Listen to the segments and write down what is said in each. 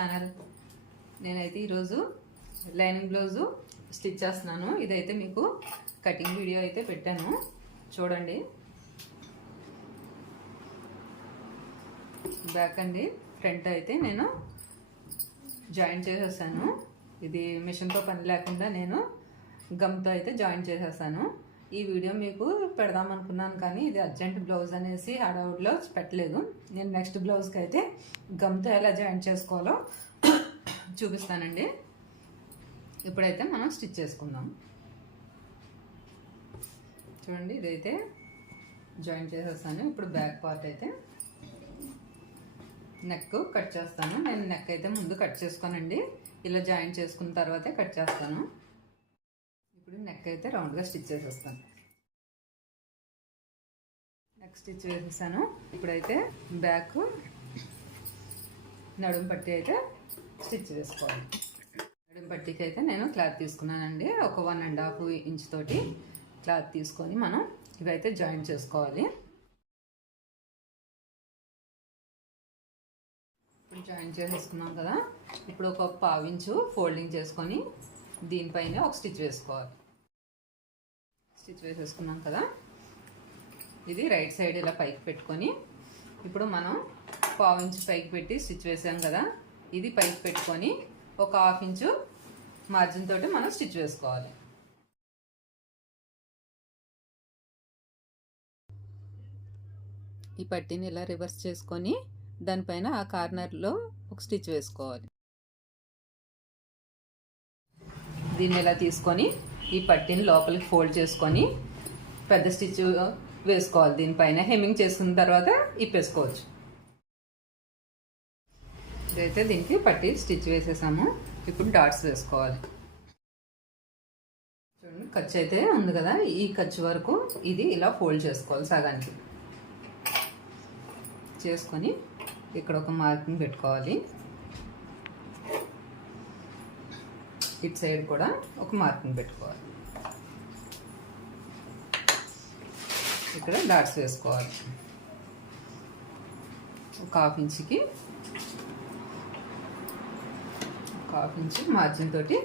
Channel. నేనైతే ఈరోజు lining blouse stitch చేస్తున్నాను. ఇదైతే మీకు కటింగ్ వీడియో అయితే పెట్టాను, చూడండి. బ్యాక్ అండి, ఫ్రంట్ అయితే నేను జాయిన్ చేసేసాను. ఇది మిషన్తో పని లేకుండా నేను గమ్తో అయితే జాయిన్ చేసేసాను. ఈ వీడియో మీకు పెడదాం అనుకున్నాను, కానీ ఇది అర్జెంట్ బ్లౌజ్ అనేసి హడావుడిలో పెట్టలేదు. నేను నెక్స్ట్ బ్లౌజ్కి అయితే గమ్తో ఎలా జాయిన్ చేసుకోవాలో చూపిస్తానండి. ఇప్పుడైతే మనం స్టిచ్ చేసుకుందాం. చూడండి, ఇదైతే జాయిన్ చేసేస్తాను. ఇప్పుడు బ్యాక్ పార్ట్ అయితే నెక్ కట్ చేస్తాను. నేను నెక్ అయితే ముందు కట్ చేసుకోనండి, ఇలా జాయిన్ చేసుకున్న తర్వాతే కట్ చేస్తాను. ఇప్పుడు నెక్ అయితే రౌండ్గా స్టిచ్ చేసేస్తాను. నెక్ స్టిచ్ వేసేసాను. ఇప్పుడైతే బ్యాక్ నడుము పట్టి అయితే స్టిచ్ వేసుకోవాలి. నడుము పట్టికి అయితే నేను క్లాత్ తీసుకున్నానండి. ఒక 1.5 ఇంచ్ తోటి క్లాత్ తీసుకొని మనం ఇవైతే జాయిన్ చేసుకోవాలి. ఇప్పుడు జాయిన్ చేసేసుకున్నాం కదా. ఇప్పుడు ఒక 1/2 ఇంచు ఫోల్డింగ్ చేసుకొని దీనిపైన ఒక స్టిచ్ వేసుకోవాలి. స్టిచ్ వేసేసుకున్నాం కదా. ఇది రైట్ సైడ్ ఇలా పైకి పెట్టుకొని ఇప్పుడు మనం 1/2 ఇంచు పైకి పెట్టి స్టిచ్ వేసాం కదా. ఇది పైకి పెట్టుకొని ఒక 1/2 ఇంచు మార్జిన్ తోటి మనం స్టిచ్ వేసుకోవాలి. ఈ పట్టీని ఇలా రివర్స్ చేసుకొని దానిపైన ఆ కార్నర్లో ఒక స్టిచ్ వేసుకోవాలి. దీన్ని ఇలా తీసుకొని ఈ పట్టీని లోపలికి ఫోల్డ్ చేసుకొని పెద్ద స్టిచ్ వేసుకోవాలి. దీనిపైన హెమ్మింగ్ చేసుకున్న తర్వాత ఇప్పేసుకోవచ్చు. ఇదైతే దీనికి పట్టీ స్టిచ్ వేసేసాము. ఇప్పుడు డాట్స్ వేసుకోవాలి. చూడండి, ఖర్చు అయితే ఉంది కదా, ఈ ఖర్చు వరకు ఇది ఇలా ఫోల్డ్ చేసుకోవాలి. సగానికి చేసుకొని ఇక్కడ ఒక మార్కింగ్ పెట్టుకోవాలి. ఇటు సైడ్ కూడా ఒక మార్కింగ్ పెట్టుకోవాలి. ఇక్కడ డాట్స్ వేసుకోవాలి. ఒక 1/2 ఇంచుకి 1/2 ఇంచు మార్జిన్ తోటి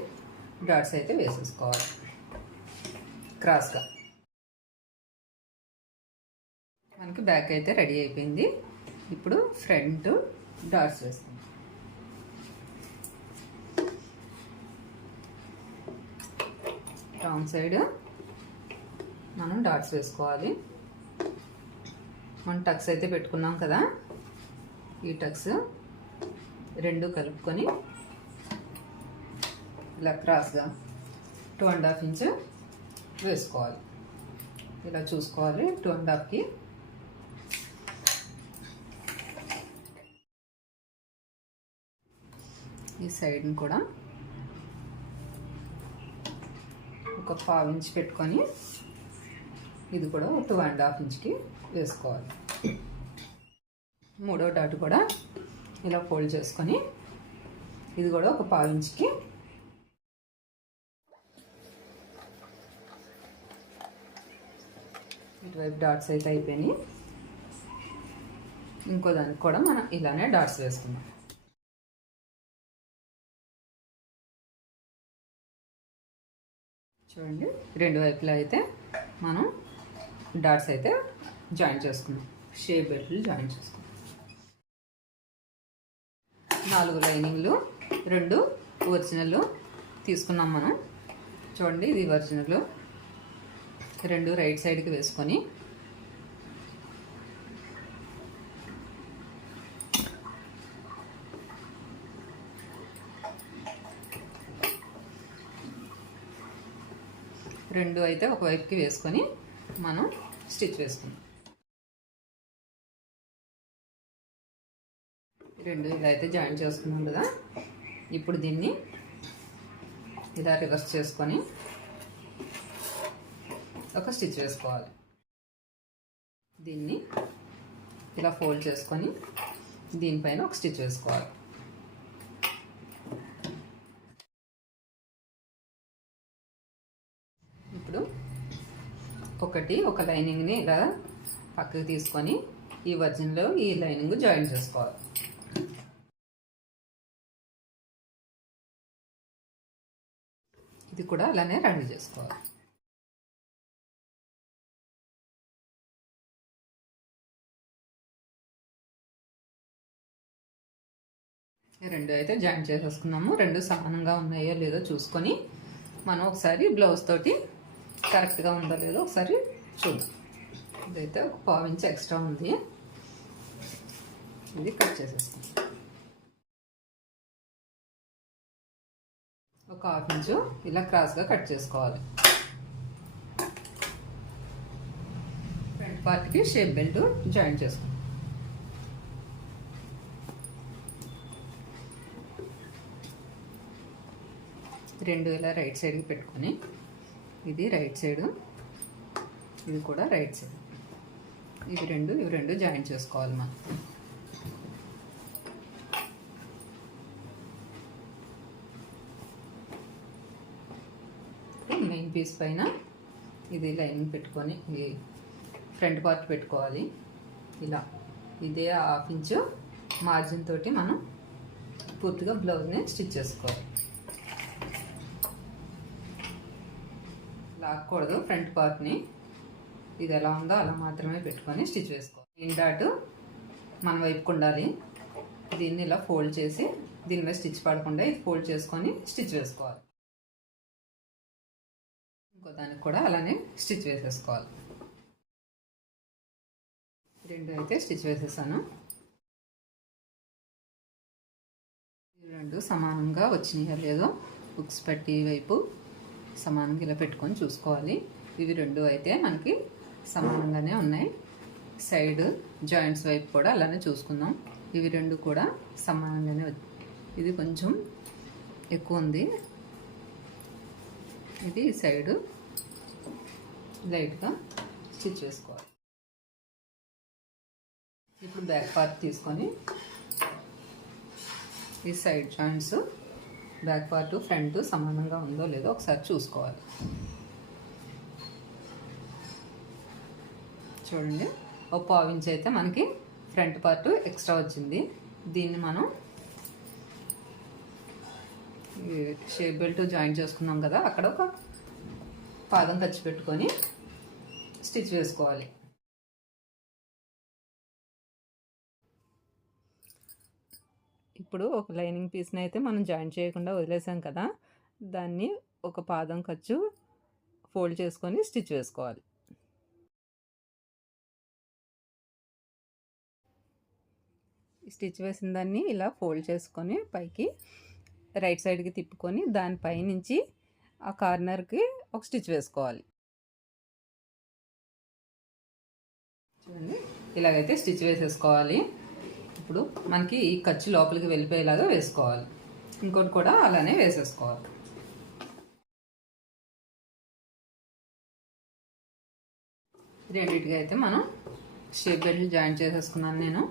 డాట్స్ అయితే వేసేసుకోవాలి క్రాస్గా. మనకి బ్యాక్ అయితే రెడీ అయిపోయింది. ఇప్పుడు ఫ్రంట్ డాట్స్ వేస్తాం. రౌండ్ సైడ్ మనం డాట్స్ వేసుకోవాలి. మనం టక్స్ అయితే పెట్టుకున్నాం కదా, ఈ టక్స్ రెండు కలుపుకొని ఇలా క్రాస్గా 2.5 ఇంచ్ వేసుకోవాలి. ఇలా చూసుకోవాలి. 2.5కి ఈ సైడ్ని కూడా ఒక 1/2 ఇంచ్ పెట్టుకొని ఇది కూడా 2.5 ఇంచ్కి వేసుకోవాలి. మూడో డాట్ కూడా ఇలా ఫోల్డ్ చేసుకొని ఇది కూడా ఒక 1/2 ఇంచ్కి ఇటువైపు డాట్స్ అయితే అయిపోయినాయి. ఇంకో దానికి కూడా మనం ఇలానే డాట్స్ వేసుకుందాం. చూడండి, రెండు వైపులా అయితే మనం డాట్స్ అయితే జాయిన్ చేసుకున్నాం. షేప్ బెల్ట్లు జాయిన్ చేసుకున్నాం. 4 లైనింగ్లు, 2 ఒరిజినల్ తీసుకున్నాం మనం. చూడండి, ఇది ఒరిజినల్. 2 రైట్ సైడ్కి వేసుకొని రెండు అయితే ఒకవైపుకి వేసుకొని మనం స్టిచ్ వేసుకుందాం. 2 ఇలా అయితే జాయిన్ చేసుకున్నాం కదా. ఇప్పుడు దీన్ని ఇలా రివర్స్ చేసుకొని ఒక స్టిచ్ వేసుకోవాలి. దీన్ని ఇలా ఫోల్డ్ చేసుకొని దీనిపైన ఒక స్టిచ్ వేసుకోవాలి. ఇప్పుడు ఒక లైనింగ్ని ఇలా పక్కకి తీసుకొని ఈ వర్జిన్లో ఈ లైనింగ్ జాయిన్ చేసుకోవాలి. ఇది కూడా అలానే రెడీ చేసుకోవాలి. రెండు అయితే జాయింట్ చేసేసుకున్నాము. రెండు సమానంగా ఉన్నాయో లేదో చూసుకొని మనం ఒకసారి బ్లౌజ్ తోటి కరెక్ట్గా ఉందో లేదో ఒకసారి చూద్దాం. ఇదైతే ఒక 1/4 ఇంచ్ ఎక్స్ట్రా ఉంది, ఇది కట్ చేసేసుకుంటాం. ఒక 1/2 ఇంచు ఇలా క్రాస్గా కట్ చేసుకోవాలి. ఫ్రంట్ పార్ట్కి షేప్ బెల్ట్ జాయింట్ చేసుకుంటాం. రెండు ఇలా రైట్ సైడ్కి పెట్టుకొని, ఇది రైట్ సైడ్, ఇది కూడా రైట్ సైడ్, ఇవి రెండు జాయింట్ చేసుకోవాలి మనం. మెయిన్ పీస్ పైన ఇది లైనింగ్ పెట్టుకొని ఈ ఫ్రంట్ పార్ట్ పెట్టుకోవాలి. ఇలా ఇదే 1/2 ఇంచు మార్జిన్ తోటి మనం పూర్తిగా బ్లౌజ్ని స్టిచ్ చేసుకోవాలి. లాక్కూడదు ఫ్రంట్ పార్ట్ని, ఇది ఎలా ఉందో అలా మాత్రమే పెట్టుకొని స్టిచ్ వేసుకోవాలి. మెయిన్ డాట్ మన వైపుకు ఉండాలి. దీన్ని ఇలా ఫోల్డ్ చేసి దీని మీద స్టిచ్ పడకుండా ఇది ఫోల్డ్ చేసుకొని స్టిచ్ వేసుకోవాలి. ఇంకో దానికి కూడా అలానే స్టిచ్ వేసేసుకోవాలి. రెండు అయితే స్టిచ్ వేసేసాను. రెండు సమానంగా వచ్చినాయో లేదో బుక్స్ పెట్టి వైపు సమానంగా ఇలా పెట్టుకొని చూసుకోవాలి. ఇవి రెండు అయితే మనకి సమానంగానే ఉన్నాయి. సైడ్ జాయింట్స్ వైపు కూడా అలానే చూసుకుందాం. ఇవి రెండు కూడా సమానంగానే, ఇది కొంచెం ఎక్కువ ఉంది, ఇది సైడ్ లైట్గా స్టిచ్ వేసుకోవాలి. ఇప్పుడు బ్యాక్ పార్ట్ తీసుకొని ఈ side joints back part front సమానంగా ఉందో లేదో ఒకసారి చూసుకోవాలి. చూడండి, ఒక 1/4 ఇంచ్ అయితే మనకి ఫ్రంట్ పార్ట్ ఎక్స్ట్రా వచ్చింది. దీన్ని మనం షేప్ బెల్ట్ జాయింట్ చేసుకున్నాం కదా, అక్కడ ఒక పాదం ఖర్చు పెట్టుకొని స్టిచ్ వేసుకోవాలి. ఇప్పుడు ఒక లైనింగ్ పీస్ని అయితే మనం జాయింట్ చేయకుండా వదిలేసాం కదా, దాన్ని ఒక పాదం ఖర్చు ఫోల్డ్ చేసుకొని స్టిచ్ వేసుకోవాలి. స్టిచ్ వేసిన దాన్ని ఇలా ఫోల్డ్ చేసుకొని పైకి రైట్ సైడ్కి తిప్పుకొని దానిపై నుంచి ఆ కార్నర్కి ఒక స్టిచ్ వేసుకోవాలి. చూడండి, ఇలాగైతే స్టిచ్ వేసేసుకోవాలి. ఇప్పుడు మనకి ఈ ఖర్చు లోపలికి వెళ్ళిపోయేలాగా వేసుకోవాలి. ఇంకోటి కూడా అలానే వేసేసుకోవాలి. రెండింటికి అయితే మనం షేప్ బెల్ట్ జాయింట్ చేసేసుకున్నాను నేను.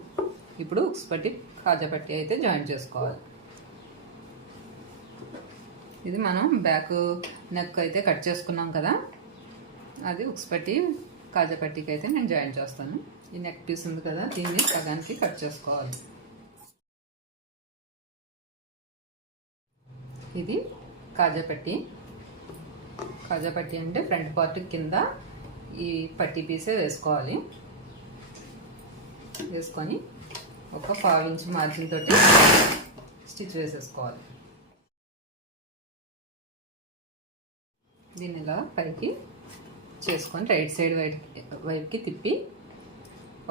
ఇప్పుడు ఉక్స్ పట్టి కాజా పట్టి అయితే జాయింట్ చేసుకోవాలి. ఇది మనం బ్యాక్ నెక్ అయితే కట్ చేసుకున్నాం కదా, అది ఉక్స్ పట్టి కాజా పట్టికి అయితే నేను జాయింట్ చేస్తాను. ఈ నెక్ పీస్ ఉంది కదా, దీన్ని సగానికి కట్ చేసుకోవాలి. ఇది కాజా పట్టి. కాజా పట్టి అంటే ఫ్రంట్ పార్ట్ కింద ఈ పట్టి పీసే వేసుకోవాలి. వేసుకొని ఒక 1/4 ఇంచ్ మార్జిన్ తోటి స్టిచ్ వేసేసుకోవాలి. దీన్ని ఇలా పైకి చేసుకొని రైట్ సైడ్ వైపుకి తిప్పి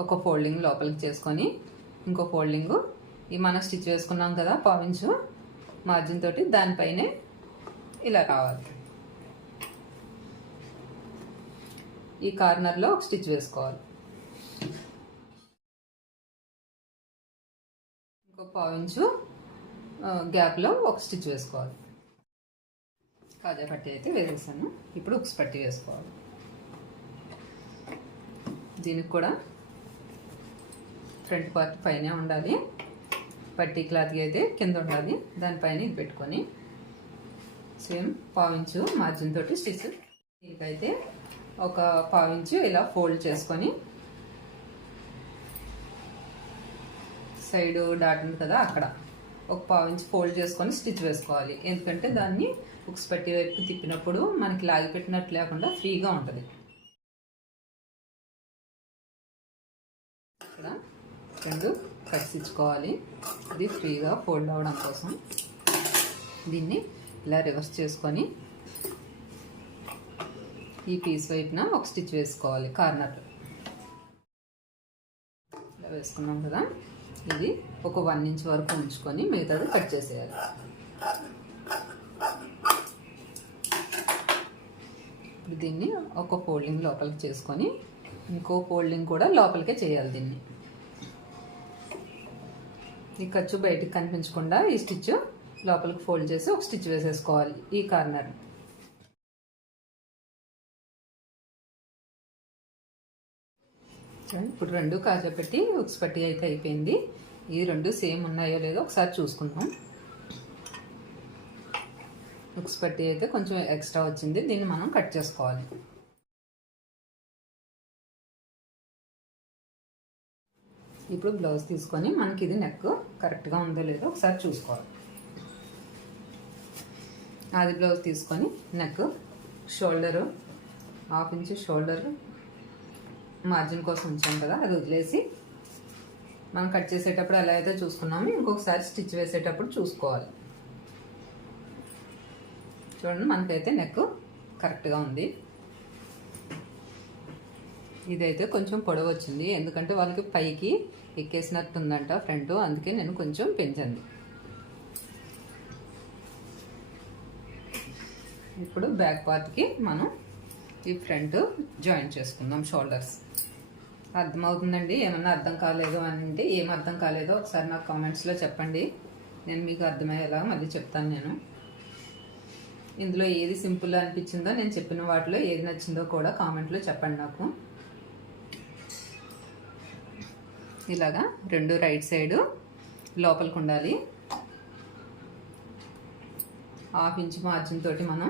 ఒక ఫోల్డింగ్ లోపలికి చేసుకొని ఇంకో ఫోల్డింగ్ ఈ మనం స్టిచ్ వేసుకున్నాం కదా 1/4 ఇంచు మార్జిన్ తోటి దానిపైనే ఇలా రావాలి. ఈ కార్నర్లో ఒక స్టిచ్ వేసుకోవాలి. ఇంకో 1/4 ఇంచు గ్యాప్లో ఒక స్టిచ్ వేసుకోవాలి. కాజా పట్టి అయితే వేసేసాను. ఇప్పుడు ఉక్స్ పట్టి వేసుకోవాలి. దీనికి కూడా ఫ్రంట్ పార్ట్ పైనే ఉండాలి, పట్టీ క్లాత్కి అయితే కింద ఉండాలి. దానిపైన ఇది పెట్టుకొని సేమ్ 1/4 ఇంచు మార్జిన్ తోటి స్టిచ్. దీనికైతే ఒక 1/4 ఇంచు ఇలా ఫోల్డ్ చేసుకొని సైడ్ డాట్ ఉంది కదా, అక్కడ ఒక పావు ఇంచ్ ఫోల్డ్ చేసుకొని స్టిచ్ వేసుకోవాలి. ఎందుకంటే దాన్ని హుక్స్ పట్టి వైపు తిప్పినప్పుడు మనకి లాగి పెట్టినట్టు లేకుండా ఫ్రీగా ఉంటుంది. ఇక్కడ 2 కట్స్ ఇచ్చుకోవాలి. ఇది ఫ్రీగా ఫోల్డ్ అవ్వడం కోసం. దీన్ని ఇలా రివర్స్ చేసుకొని ఈ పీస్ వైపున ఒక స్టిచ్ వేసుకోవాలి కార్నర్. ఇలా వేసుకున్నాం కదా, ఇది ఒక 1 ఇంచ్ వరకు ఉంచుకొని మిగతాది కట్ చేసేయాలి. ఇప్పుడు దీన్ని ఒక ఫోల్డింగ్ లోపలికి చేసుకొని ఇంకో ఫోల్డింగ్ కూడా లోపలికే చేయాలి. దీన్ని ఈ ఖర్చు బయటికి కనిపించకుండా ఈ స్టిచ్ లోపలికి ఫోల్డ్ చేసి ఒక స్టిచ్ వేసేసుకోవాలి ఈ కార్నర్. ఇప్పుడు 2 కాజాపెట్టి హుక్స్ పట్టి అయితే అయిపోయింది. ఈ 2 సేమ్ ఉన్నాయో లేదో ఒకసారి చూసుకుందాం. హుక్స్ పట్టి అయితే కొంచెం ఎక్స్ట్రా వచ్చింది, దీన్ని మనం కట్ చేసుకోవాలి. ఇప్పుడు బ్లౌజ్ తీసుకొని మనకి ఇది నెక్ కరెక్ట్గా ఉందో లేదో ఒకసారి చూసుకోవాలి. అది బ్లౌజ్ తీసుకొని neck shoulder 1/2 inch shoulder margin కోసం ఉంచాం కదా, అది వదిలేసి మనం కట్ చేసేటప్పుడు ఎలా అయితే చూసుకున్నామో ఇంకొకసారి స్టిచ్ వేసేటప్పుడు చూసుకోవాలి. చూడండి, మనకైతే నెక్ కరెక్ట్గా ఉంది. ఇదైతే కొంచెం పొడవు వచ్చింది, ఎందుకంటే వాళ్ళకి పైకి ఎక్కేసినట్టు ఉందంట ఫ్రంట్, అందుకే నేను కొంచెం పెంచాను. ఇప్పుడు బ్యాక్ పార్ట్కి మనం ఈ ఫ్రంట్ జాయింట్ చేసుకుందాం. షోల్డర్స్ అర్థమవుతుందండి. ఏమన్నా అర్థం కాలేదు అని అంటే, ఏం అర్థం కాలేదో ఒకసారి నాకు కామెంట్స్లో చెప్పండి, నేను మీకు అర్థమయ్యేలా మళ్ళీ చెప్తాను. నేను ఇందులో ఏది సింపుల్ అనిపించిందో, నేను చెప్పిన వాటిలో ఏది నచ్చిందో కూడా కామెంట్లో చెప్పండి నాకు. ఇలాగా 2 రైట్ సైడు లోపలికి ఉండాలి. 1/2 ఇంచ్ మార్జిన్ తోటి మనం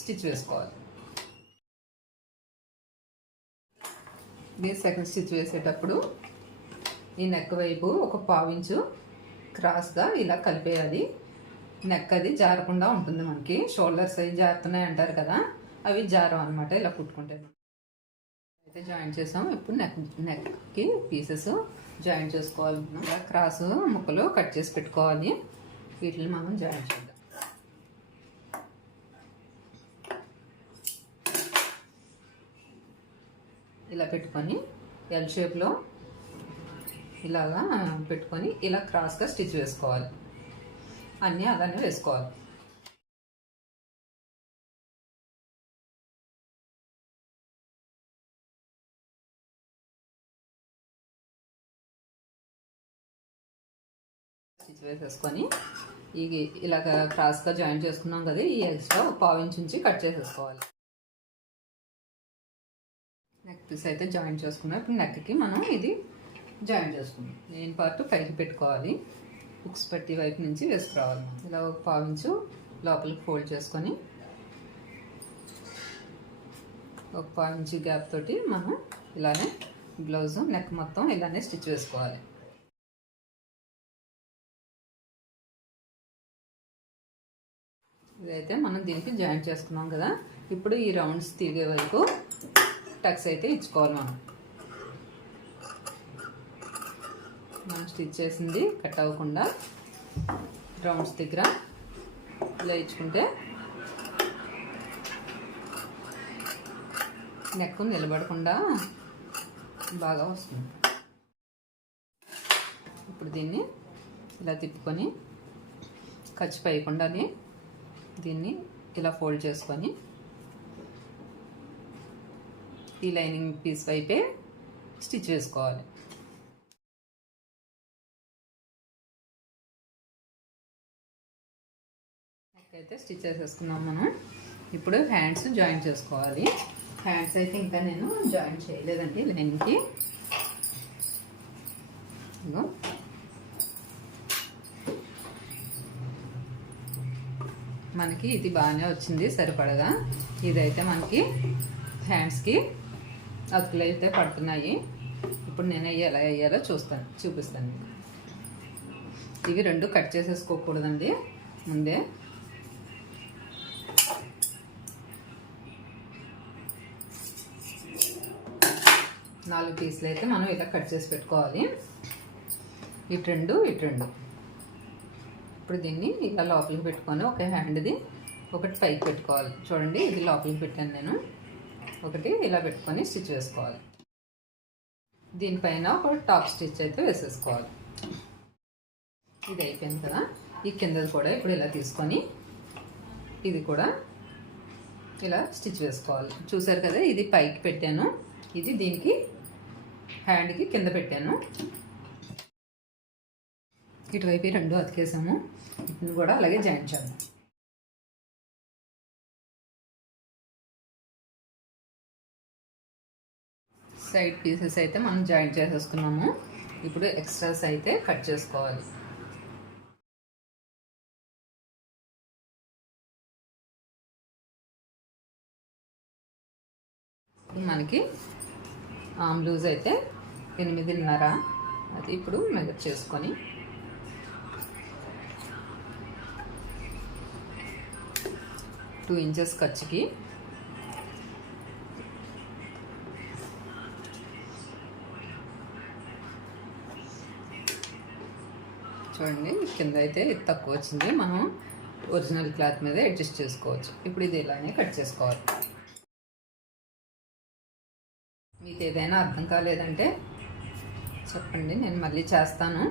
స్టిచ్ వేసుకోవాలి. దీని సెకండ్ స్టిచ్ వేసేటప్పుడు ఈ నెక్ వైపు ఒక 1/2 ఇంచు క్రాస్గా ఇలా కలిపేయాలి. నెక్ అది జారకుండా ఉంటుంది. మనకి షోల్డర్స్ అవి జారుతున్నాయి అంటారు కదా, అవి జారం అనమాట ఇలా కుట్టుకుంటే. అయితే జాయింట్ చేసాం. ఇప్పుడు నెక్కి పీసెస్ జాయింట్ చేసుకోవాలి. ఇలా క్రాస్ ముక్కలు కట్ చేసి పెట్టుకోవాలి. వీటిని మనం జాయింట్ చేద్దాం. ఇలా పెట్టుకొని ఎల్ షేప్లో ఇలాగా పెట్టుకొని ఇలా క్రాస్గా స్టిచ్ వేసుకోవాలి. అన్నీ అలానే వేసుకోవాలి. స్టిచ్ వేసేసుకొని ఇలాగ క్రాస్గా జాయింట్ చేసుకున్నాం కదా, ఈ ఎక్స్ట్రా 1/2 ఇంచ్ నుంచి కట్ చేసేసుకోవాలి. నెక్ పీస్ అయితే జాయింట్ చేసుకున్నాం. ఇప్పుడు నెక్కి మనం ఇది జాయింట్ చేసుకున్నాం. మెయిన్ పార్ట్ పైకి పెట్టుకోవాలి. హుక్స్ పట్టి వైపు నుంచి వేసుకురావాలి. ఇలా 1/2 ఇంచు లోపలికి ఫోల్డ్ చేసుకొని 1/2 ఇంచు గ్యాప్ తోటి మనం ఇలానే బ్లౌజ్ నెక్ మొత్తం ఇలానే స్టిచ్ వేసుకోవాలి. ఇదైతే మనం దీనికి జాయింట్ చేసుకున్నాం కదా, ఇప్పుడు ఈ రౌండ్స్ తిరిగే వరకు టక్స్ అయితే ఇచ్చుకోవాలి. మనం స్టిచ్ చేసింది కట్ అవ్వకుండా రౌండ్స్ దగ్గర ఇలా ఇచ్చుకుంటే నెక్ నిలబడకుండా బాగా వస్తుంది. ఇప్పుడు దీన్ని ఇలా తిప్పుకొని ఖర్చు పైకుండా దీన్ని ఇలా ఫోల్డ్ చేసుకొని ఈ లైనింగ్ పీస్ వైపే స్టిచ్ వేసుకోవాలి. అయితే స్టిచ్ చేసేసుకున్నాం మనం. ఇప్పుడు హ్యాండ్స్ జాయిన్ చేసుకోవాలి. హ్యాండ్స్ అయితే ఇంకా నేను జాయిన్ చేయలేదండి లైనింగ్కి. మనకి ఇది బాగానే వచ్చింది సరిపడగా. ఇదైతే మనకి హ్యాండ్స్కి అతుకులు అయితే పడుతున్నాయి. ఇప్పుడు నేను ఎలా వేయాలో చూపిస్తాను మీకు. ఇవి రెండు కట్ చేసేసుకోకూడదండి ముందే. నాలుగు పీసులు అయితే మనం ఇలా కట్ చేసి పెట్టుకోవాలి. ఇటు రెండు. ఇప్పుడు దీన్ని ఇలా లోపలికి పెట్టుకొని ఒక హ్యాండ్ది ఒకటి పైకి పెట్టుకోవాలి. చూడండి, ఇది లోపలికి పెట్టాను నేను. ఒకటి ఇలా పెట్టుకొని స్టిచ్ వేసుకోవాలి. దీనిపైన ఒక టాప్ స్టిచ్ అయితే వేసేసుకోవాలి. ఇది అయిపోయింది కదా. ఈ కిందది కూడా ఇప్పుడు ఇలా తీసుకొని ఇది కూడా ఇలా స్టిచ్ వేసుకోవాలి. చూసారు కదా, ఇది పైకి పెట్టాను, ఇది దీనికి హ్యాండ్కి కింద పెట్టాను. ఇటువైపు రెండు అతికేసాము. ఇది కూడా అలాగే జాయిన్ చేద్దాం. సైడ్ పీసెస్ అయితే మనం జాయిన్ చేసేసుకున్నాము. ఇప్పుడు ఎక్స్ట్రాస్ అయితే కట్ చేసుకోవాలి. మనకి ఆమ్ లూజ్ అయితే 8.5. అది ఇప్పుడు మెజర్ చేసుకొని టూ ఇంచెస్ ఖర్చుకి చూడండి, కింద అయితే ఇది తక్కువ వచ్చింది. మనం ఒరిజినల్ క్లాత్ మీద అడ్జస్ట్ చేసుకోవచ్చు. ఇప్పుడు ఇది ఇలానే కట్ చేసుకోవాలి. మీకు ఏదైనా అర్థం కాలేదంటే చెప్పండి, నేను మళ్ళీ చేస్తాను.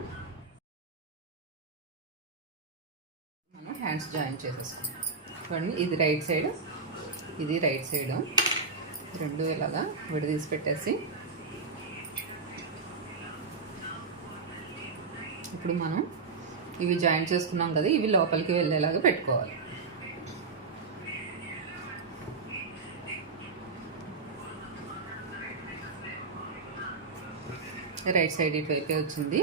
మనం హ్యాండ్స్ జాయిన్ చేసేసుకుంటాం. చూడండి, ఇది రైట్ సైడ్, ఇది రైట్ సైడ్. రెండు ఇలాగా విడదీసి పెట్టేసి ఇప్పుడు మనం ఇవి జాయిన్ చేసుకున్నాం కదా, ఇవి లోపలికి వెళ్ళేలాగా పెట్టుకోవాలి. రైట్ సైడ్ ఇటువైపే వచ్చింది,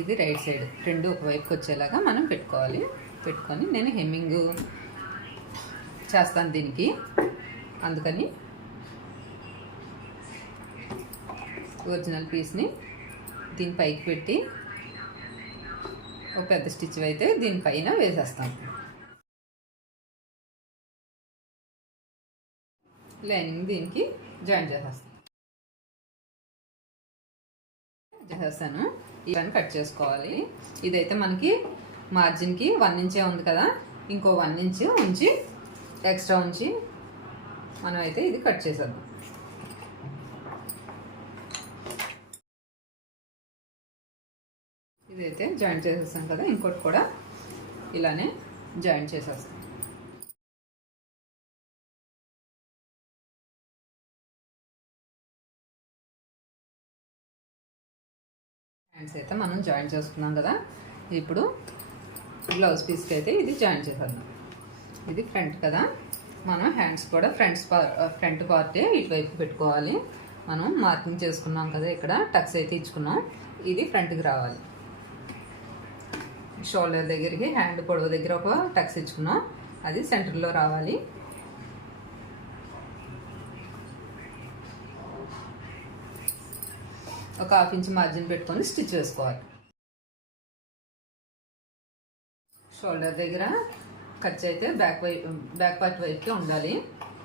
ఇది రైట్ సైడ్. రెండు ఒకవైపుకి వచ్చేలాగా మనం పెట్టుకోవాలి. పెట్టుకొని నేను హెమ్మింగ్ చేస్తాను దీనికి, అందుకని ఒరిజినల్ పీస్ని దీని పైకి పెట్టి ఒక పెద్ద స్టిచ్ అయితే దీనిపైన వేసేస్తాం. లైనింగ్ దీనికి జాయిన్ చేసేస్తాను. ఇవన్నీ కట్ చేసుకోవాలి. ఇదైతే మనకి మార్జిన్కి 1 ఇంచే ఉంది కదా, ఇంకో 1 ఇంచ్ ఉంచి ఎక్స్ట్రా ఉంచి మనం అయితే ఇది కట్ చేసేద్దాం. ఇదైతే జాయిన్ చేసేస్తాం కదా, ఇంకోటి కూడా ఇలానే జాయిన్ చేసేస్తాం. హ్యాండ్స్ అయితే మనం జాయిన్ చేసుకున్నాం కదా, ఇప్పుడు బ్లౌజ్ పీస్కి అయితే ఇది జాయిన్ చేసేద్దాం. ఇది ఫ్రంట్ కదా, మనం హ్యాండ్స్ కూడా ఫ్రంట్ పార్టే ఇటువైపు పెట్టుకోవాలి. మనం మార్కింగ్ చేసుకున్నాం కదా, ఇక్కడ టక్స్ అయితే ఇచ్చుకున్నాం, ఇది ఫ్రంట్కి రావాలి. షోల్డర్ దగ్గరికి హ్యాండ్ పొడవు దగ్గర ఒక టక్స్ ఇచ్చుకున్నాం, అది సెంటర్లో రావాలి. ఒక 1/2 ఇంచ్ మార్జిన్ పెట్టుకొని స్టిచ్ వేసుకోవాలి. షోల్డర్ దగ్గర ఖర్చు అయితే బ్యాక్ పార్ట్ వైపుకి ఉండాలి.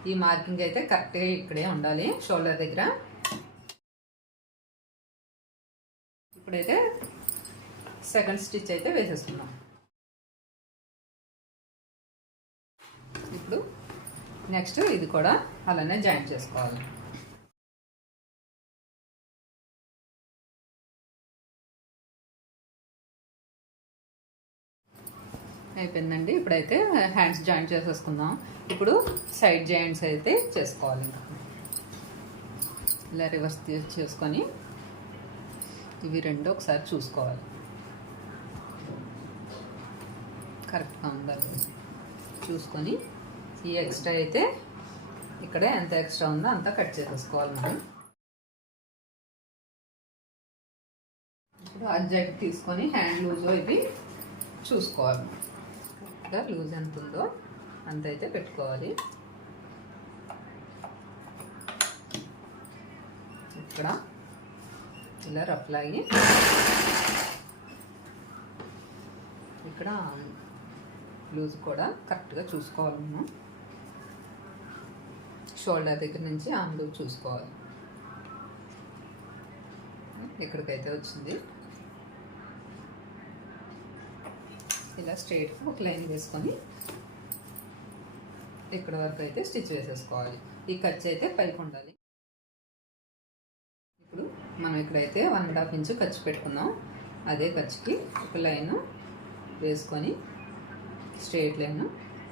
ఈ మార్కింగ్ అయితే కరెక్ట్గా ఇక్కడే ఉండాలి షోల్డర్ దగ్గర. ఇప్పుడైతే సెకండ్ స్టిచ్ అయితే వేసేసుకున్నాం. ఇప్పుడు నెక్స్ట్ ఇది కూడా అలానే జాయిన్ చేసుకోవాలి. అయిపోయిందండి. ఇప్పుడైతే హ్యాండ్స్ జాయిన్ చేసేసుకుందాం. ఇప్పుడు సైడ్ జాయింట్స్ అయితే చేసుకోవాలి. ఇలా రివర్స్ చేసుకొని ఇవి రెండు ఒకసారి చూసుకోవాలి, కరెక్ట్గా ఉండాలి చూసుకొని. ఈ ఎక్స్ట్రా అయితే ఇక్కడే ఎంత ఎక్స్ట్రా ఉందో అంతా కట్ చేసేసుకోవాలి మనం. ఇప్పుడు అడ్జస్ట్ తీసుకొని హ్యాండ్ లూజ్ ఇవి చూసుకోవాలి. కరెక్ట్గా లూజ్ ఎంత ఉందో అంత అయితే పెట్టుకోవాలి. ఇక్కడ ఇలా రఫ్ లాగి ఇక్కడ లూజ్ కూడా కరెక్ట్గా చూసుకోవాలి. మనం షోల్డర్ దగ్గర నుంచి ఆమ్ లూజ్ చూసుకోవాలి. ఇక్కడికైతే వచ్చింది. ఇలా స్ట్రైట్గా ఒక లైన్ వేసుకొని ఇక్కడ వరకు అయితే స్టిచ్ వేసేసుకోవాలి. ఈ ఖర్చు అయితే పైకి ఉండాలి. ఇప్పుడు మనం ఇక్కడైతే 1.5 ఇంచ్ ఖర్చు పెట్టుకున్నాం. అదే ఖర్చుకి ఒక లైన్ వేసుకొని స్ట్రైట్ లైన్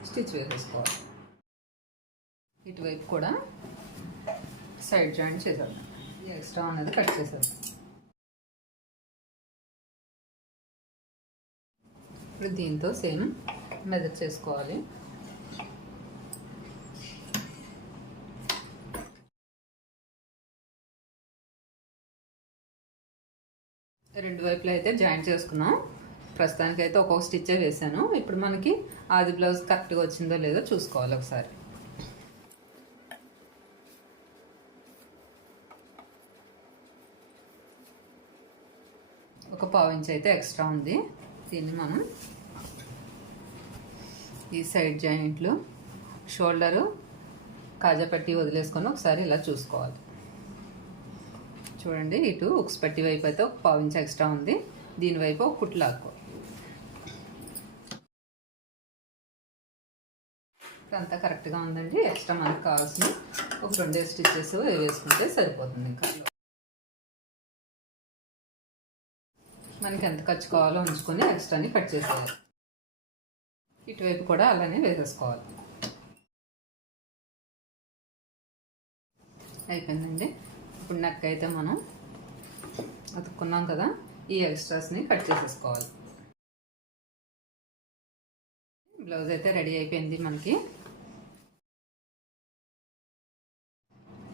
స్టిచ్ వేసేసుకోవాలి. ఇటువైపు కూడా సైడ్ జాయింట్ చేసేద్దాం. ఎక్స్ట్రా ఉన్నది కట్ చేసేద్దాం. ఇప్పుడు దీంతో సేమ్ మెజర్ చేసుకోవాలి. రెండు వైపులో అయితే జాయింట్ చేసుకున్నాం. ప్రస్తుతానికి అయితే ఒక్కొక్క స్టిచ్చే వేసాను. ఇప్పుడు మనకి ఆది బ్లౌజ్ కరెక్ట్గా వచ్చిందో లేదో చూసుకోవాలి ఒకసారి. ఒక 1/4 ఇంచ్ అయితే ఎక్స్ట్రా ఉంది. దీన్ని మనం ఈ సైడ్ జాయింట్లు షోల్డరు కాజా పట్టి వదిలేసుకొని ఒకసారి ఇలా చూసుకోవాలి. చూడండి, ఇటు ఉక్స్ పట్టి వైపు అయితే ఒక 1/4 ఇంచ్ ఎక్స్ట్రా ఉంది. దీనివైపు ఒక కుట్లు లాక్కోవాలి. అంతా కరెక్ట్గా ఉందండి. ఎక్స్ట్రా మనకు కావాల్సిన ఒక 2 స్టిచ్చెస్ వేసుకుంటే సరిపోతుంది. ఇంకా మనకి ఎంత ఖర్చు కావాలో ఉంచుకొని ఎక్స్ట్రాని కట్ చేసేయాలి. ఇటువైపు కూడా అలానే వేసేసుకోవాలి. అయిపోయిందండి. ఇప్పుడు నెక్ అయితే మనం అతుక్కున్నాం కదా, ఈ ఎక్స్ట్రాస్ని కట్ చేసేసుకోవాలి. బ్లౌజ్ అయితే రెడీ అయిపోయింది మనకి.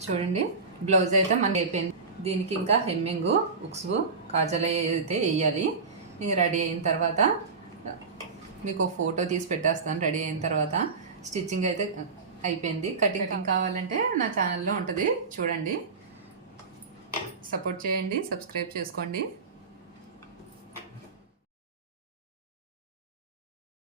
చూడండి, బ్లౌజ్ అయితే మనకి అయిపోయింది. దీనికి ఇంకా హెమ్మింగ్, ఉక్స్, కాజల్ అయితే వేయాలి. ఇంక రెడీ అయిన తర్వాత మీకు ఒక ఫోటో తీసి పెట్టేస్తాను. రెడీ అయిన తర్వాత స్టిచ్చింగ్ అయితే అయిపోయింది. కటింగ్ కావాలంటే నా ఛానల్లో ఉంటుంది, చూడండి. సపోర్ట్ చేయండి, సబ్స్క్రైబ్ చేసుకోండి.